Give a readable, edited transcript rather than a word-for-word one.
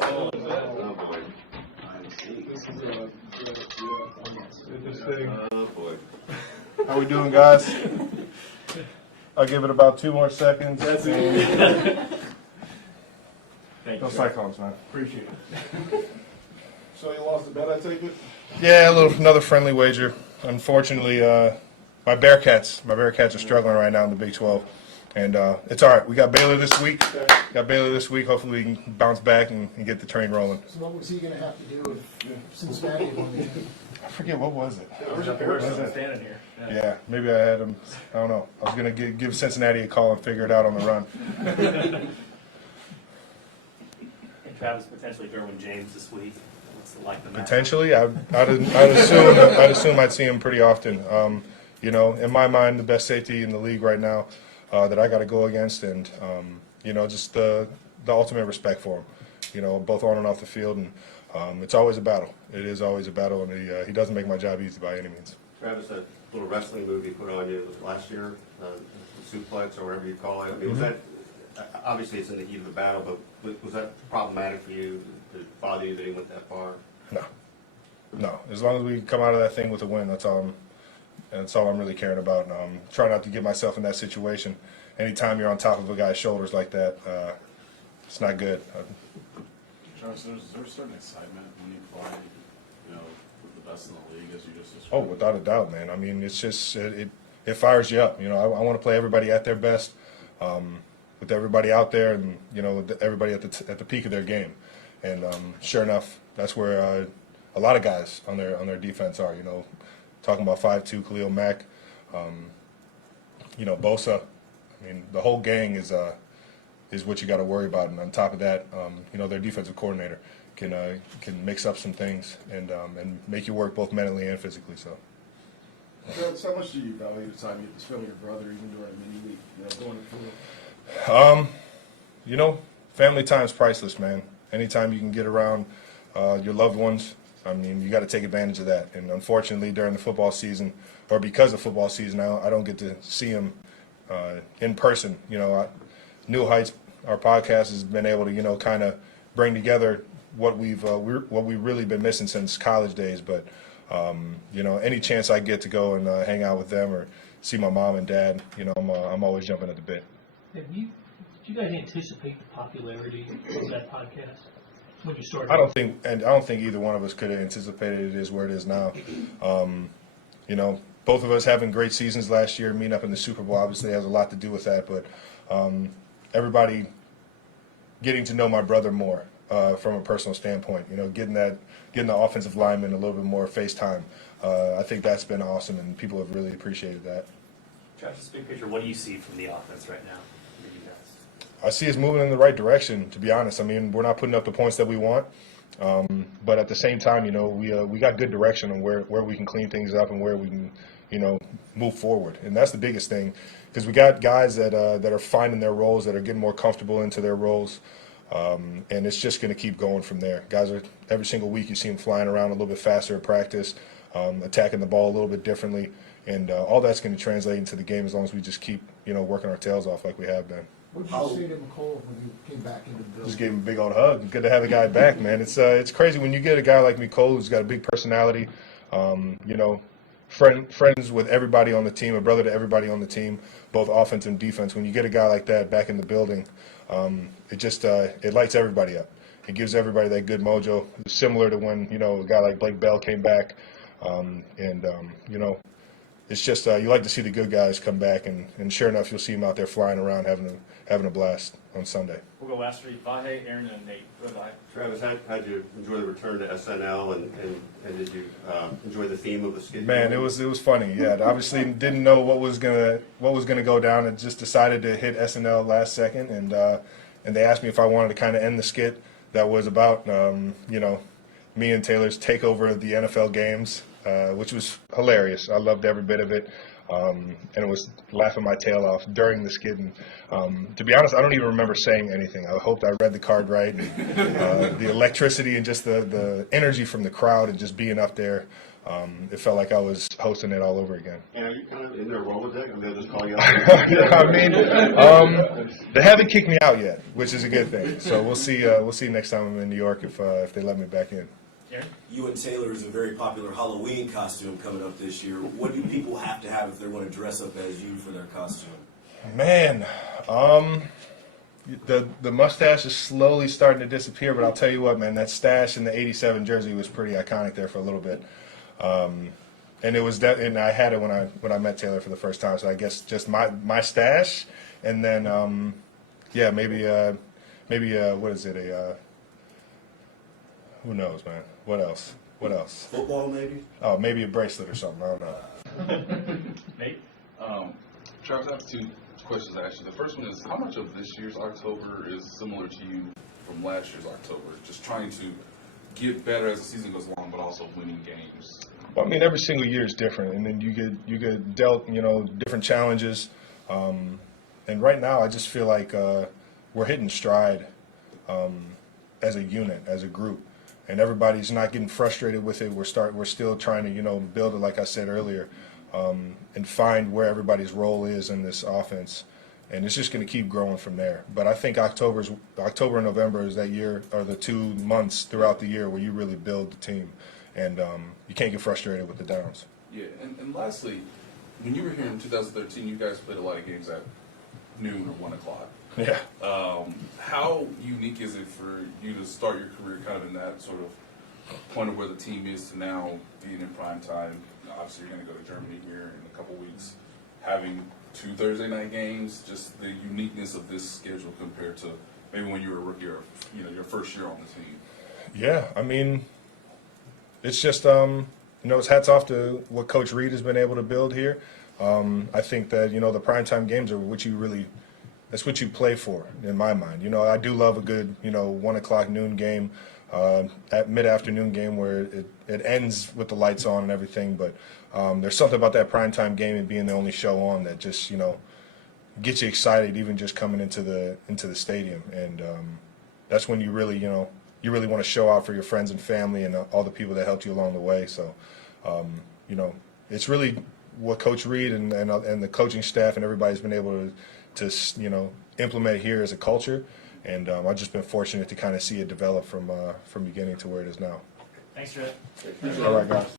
Oh boy. How we doing, guys? I'll give it about 2 more seconds. That's it. No cyclones, man. Appreciate it. So you lost the bet, I take it? Yeah, another friendly wager. Unfortunately, my Bearcats are struggling right now in the Big 12, and it's all right. We got Baylor this week. Hopefully, we can bounce back and get the train rolling. So what was he going to have to do if Cincinnati won the game? I forget, what was it? Standing here. Yeah, maybe I had him. I don't know. I was gonna give Cincinnati a call and figure it out on the run. And Travis potentially Derwin James this week. What's it like the match? Potentially, I'd assume I'd see him pretty often. In my mind, the best safety in the league right now that I got to go against, and just the ultimate respect for him. Both on and off the field, and it's always a battle. It is always a battle, and he doesn't make my job easy by any means. Travis, that little wrestling move he put on you last year, the suplex or whatever you call it. I mean, was that obviously it's in the heat of the battle, but was that problematic for you? Did it bother you that he went that far? No. As long as we come out of that thing with a win, that's all I'm really caring about. Try not to get myself in that situation. Anytime you're on top of a guy's shoulders like that, it's not good. Travis, there's a certain excitement when you play, with the best in the league, as you just described. Oh, without a doubt, man. I mean, it's just it fires you up. I want to play everybody at their best, with everybody out there, and with everybody at the peak of their game. And sure enough, that's where a lot of guys on their defense are. Talking about 5'2", Khalil Mack, Bosa. I mean, the whole gang is what you got to worry about. And on top of that, their defensive coordinator can mix up some things and make you work both mentally and physically. So. Travis, how much do you value the time you get to spend with your brother, even during a mini week, going to field? Family time's priceless, man. Anytime you can get around your loved ones, I mean, you got to take advantage of that. And unfortunately, during the football season, or because of football season now, I don't get to see them in person. New Heights, our podcast has been able to, kind of bring together what we've really been missing since college days. But any chance I get to go and hang out with them or see my mom and dad, I'm always jumping at the bit. Did you guys anticipate the popularity of that podcast when you started? I don't think either one of us could have anticipated it is where it is now. Both of us having great seasons last year, meeting up in the Super Bowl obviously has a lot to do with that. But everybody getting to know my brother more from a personal standpoint, getting the offensive lineman a little bit more face time. I think that's been awesome, and people have really appreciated that. Travis, big picture, what do you see from the offense right now for you guys? I see us moving in the right direction, to be honest. I mean, we're not putting up the points that we want, but at the same time, we got good direction on where we can clean things up and where we can, move forward. And that's the biggest thing, because we got guys that are finding their roles, that are getting more comfortable into their roles, and it's just going to keep going from there. Guys are every single week you see them flying around a little bit faster at practice, attacking the ball a little bit differently, and all that's going to translate into the game as long as we just keep working our tails off like we have been. What did you say to McCole when he came back into the building? Just gave him a big old hug. Good to have the guy back, man. It's crazy when you get a guy like Nicole who's got a big personality, friends with everybody on the team, a brother to everybody on the team, both offense and defense. When you get a guy like that back in the building, it lights everybody up. It gives everybody that good mojo. It's similar to when a guy like Blake Bell came back, it's just you like to see the good guys come back, and sure enough, you'll see them out there flying around having a blast on Sunday. We'll go last three. Vahe, Aaron, and Nate. Go ahead. Travis, how'd you enjoy the return to SNL, and did you enjoy the theme of the skit? Man, it was funny. Yeah, obviously didn't know what was gonna go down, and just decided to hit SNL last second, and they asked me if I wanted to kind of end the skit that was about me and Taylor's takeover of the NFL games, which was hilarious. I loved every bit of it. and it was laughing my tail off during the skid. And to be honest, I don't even remember saying anything. I hoped I read the card right. And, the electricity and just the energy from the crowd and just being up there, it felt like I was hosting it all over again. And are you kind of in their Rolodex? Or they'll just call you up? I mean, they haven't kicked me out yet, which is a good thing. So we'll see. We'll see next time I'm in New York if they let me back in. Karen? You and Taylor is a very popular Halloween costume coming up this year. What do people have to have if they want to dress up as you for their costume? Man, the mustache is slowly starting to disappear, but I'll tell you what, man, that stash in the '87 jersey was pretty iconic there for a little bit. And it was and I had it when I met Taylor for the first time. So I guess just my stash, and then yeah, maybe what is it? Who knows, man? What else? What else? Football, maybe? Oh, maybe a bracelet or something. I don't know. Nate? Travis, I have two questions to ask you. The first one is, how much of this year's October is similar to you from last year's October? Just trying to get better as the season goes along, but also winning games. Well, I mean, every single year is different, and then you get dealt, different challenges. And right now, I just feel like we're hitting stride as a unit, as a group, and everybody's not getting frustrated with it. We're still trying to, build it, like I said earlier, and find where everybody's role is in this offense. And it's just going to keep growing from there. But I think October and November is that year, or the 2 months throughout the year where you really build the team, and you can't get frustrated with the downs. Yeah, and lastly, when you were here in 2013, you guys played a lot of games at noon or 1 o'clock. Yeah. How unique is it for you to start your career kind of in that sort of point of where the team is to now being in prime time? Obviously, you're going to go to Germany here in a couple weeks, having 2 Thursday night games, just the uniqueness of this schedule compared to maybe when you were a rookie or, your first year on the team. Yeah, I mean, it's just, it's hats off to what Coach Reed has been able to build here. I think that, the primetime games are that's what you play for, in my mind. I do love a good, 1 o'clock noon game, at mid-afternoon game where it ends with the lights on and everything. But there's something about that primetime game and being the only show on that just, gets you excited, even just coming into the stadium. And that's when you really want to show out for your friends and family and all the people that helped you along the way. So, it's really what Coach Reed and the coaching staff and everybody's been able to implement here as a culture. And I've just been fortunate to kind of see it develop from beginning to where it is now. Thanks, Trent. All right, guys.